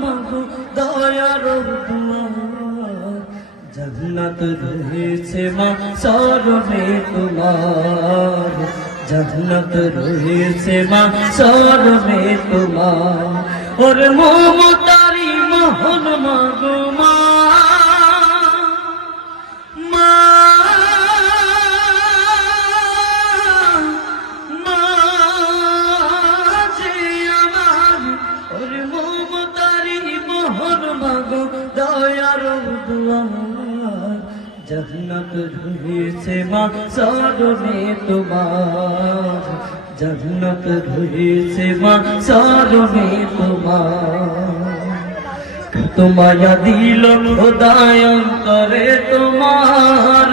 মাগো দয়ার দুয়ার জান্নাত রয়েছে মা চরণে তোমার জান্নাত রয়েছে মা চরণে তোমার ওরে মমতারি মোহন মাগো মা দয়ার দুয়ার জান্নাত রয়েছে মা চরণে তোমার জান্নাত রয়েছে মা চরণে তোমার তোমায়া দিল খোদায় অন্তরে তোমার